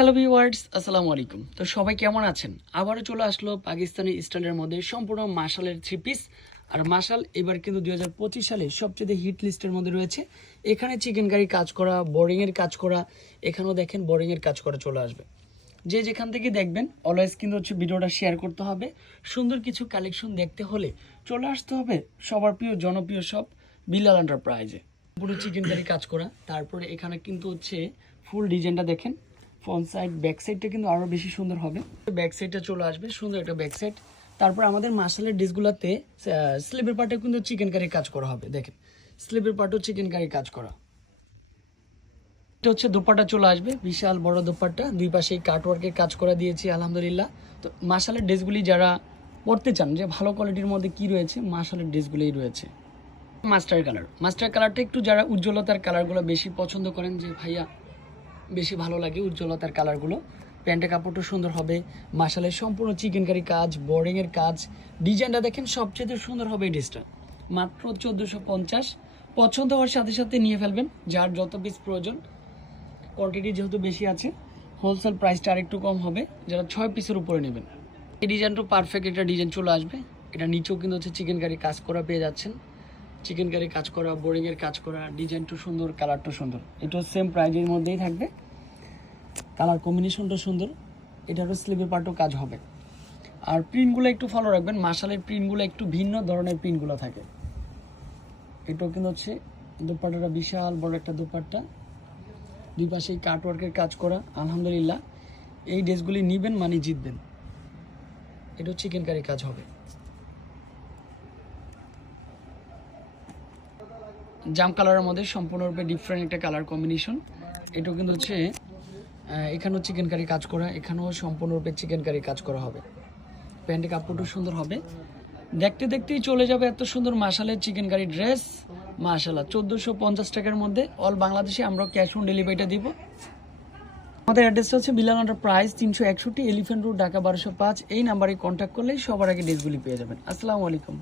Hello viewers আসসালামু আলাইকুম তো সবাই কেমন আছেন? আবারও চলে আসলো পাকিস্তানি স্টাইলের মধ্যে সম্পূর্ণ মার্শালের থ্রি পিস আর মার্শাল এবার কিন্তু দু হাজার পঁচিশ সালে সবচেয়ে হিট লিস্টের মধ্যে রয়েছে। এখানে চিকেন কারি কাজ করা বোরিংয়ের কাজ করা, এখানেও দেখেন বোরিংয়ের কাজ করা চলে আসবে। যে যেখান থেকে দেখবেন অলওয়েজ কিন্তু হচ্ছে ভিডিওটা শেয়ার করতে হবে। সুন্দর কিছু কালেকশন দেখতে হলে চলে আসতে হবে সবার প্রিয়, জনপ্রিয় সব বিলাল এন্টারপ্রাইজে পুরো চিকেন কারি কাজ করা। তারপরে এখানে কিন্তু হচ্ছে ফুল ডিজাইনটা দেখেন। ফ্রন্ট সাইড ব্যাক সাইডটা কিন্তু আরও বেশি সুন্দর হবে। ব্যাক সাইডটা চলে আসবে, সুন্দর একটা ব্যাক সাইড তারপর আমাদের মার্শালের ডিশগুলোতে স্লিপের পার্টে কিন্তু চিকেন কারি কাজ করা হবে, দেখেন। স্লিপের পার্টও চিকেন কারি কাজ করা। এটা হচ্ছে দোপাট্টা চলে আসবে, বিশাল বড় দোপাট্টা। দুই পাশে কাটওয়ার্কের কাজ করা দিয়েছি, আলহামদুলিল্লাহ। তো মার্শালের ড্রেসগুলি যারা পড়তে চান, যে ভালো কোয়ালিটির মধ্যে কি রয়েছে, মার্শালের ড্রেসগুলিই রয়েছে। মাস্টার কালার মাস্টার কালারটা একটু যারা উজ্জ্বলতার কালারগুলো বেশি পছন্দ করেন, যে ভাইয়া বেশি ভালো লাগে উজ্জ্বলতার কালারগুলো প্যান্টের কাপড়টা সুন্দর হবে, মাসালের সম্পূর্ণ চিকেন কারি কাজ বোর্ডিংয়ের কাজ ডিজাইনটা দেখেন সবচেয়ে সুন্দর হবে এই ড্রেসটা মাত্র চোদ্দোশো পঞ্চাশ। পছন্দ হওয়ার সাথে সাথে নিয়ে ফেলবেন, যার যত পিস প্রয়োজন কোয়ান্টিটি যেহেতু বেশি আছে হোলসেল প্রাইসটা আরেকটু কম হবে, যারা ছয় পিসের উপরে নেবেন। এই ডিজাইনটা পারফেক্ট একটা ডিজাইন চলে আসবে। এটা নিচেও কিন্তু হচ্ছে চিকেন কারি কাজ করা পেয়ে যাচ্ছেন। চিকেন কারি কাজ করা বোরিংয়ের কাজ করা ডিজাইনটা সুন্দর কালারটা সুন্দর। এটাও সেম প্রাইজের মধ্যেই থাকবে। কালার কম্বিনেশনটা সুন্দর। এটারও স্লিভের পার্টও কাজ হবে। আর প্রিন্টগুলো একটু ফলো রাখবেন। মার্শালের প্রিন্টগুলো একটু ভিন্ন ধরনের প্রিন্টগুলো থাকে। এটাও কিন্তু হচ্ছে দোপাট্টাটা বিশাল বড় একটা দোপাট্টা। দুই পাশে কাটওয়ার্কের কাজ করা। আলহামদুলিল্লাহ। এই ড্রেসগুলি নিবেন মানে জিতবেন। এটাও চিকেন কারি কাজ হবে। জাম কালারের মধ্যে সম্পূর্ণরূপে ডিফারেন্ট একটা কালার কম্বিনেশন এটাও কিন্তু হচ্ছে এখানেও চিকেন কারি কাজ করা, এখানেও সম্পূর্ণরূপে চিকেন কারি কাজ করা হবে। প্যান্টের কাপড়টাও সুন্দর হবে। দেখতে দেখতেই চলে যাবে এত সুন্দর মাসালের চিকেন কারি ড্রেস মাশাল্লাহ, চোদ্দোশো পঞ্চাশ টাকার মধ্যে অল বাংলাদেশে আমরা ক্যাশ অন ডেলিভারিটা দিব। আমাদের অ্যাড্রেসটা হচ্ছে বিলাল প্রাইস তিনশো একষট্টি এলিফেন্ট রোড ঢাকা বারোশো পাঁচ। এই নাম্বারে কন্ট্যাক্ট করলেই সবার আগে ড্রেসগুলি পেয়ে যাবেন। আসসালামু আলাইকুম।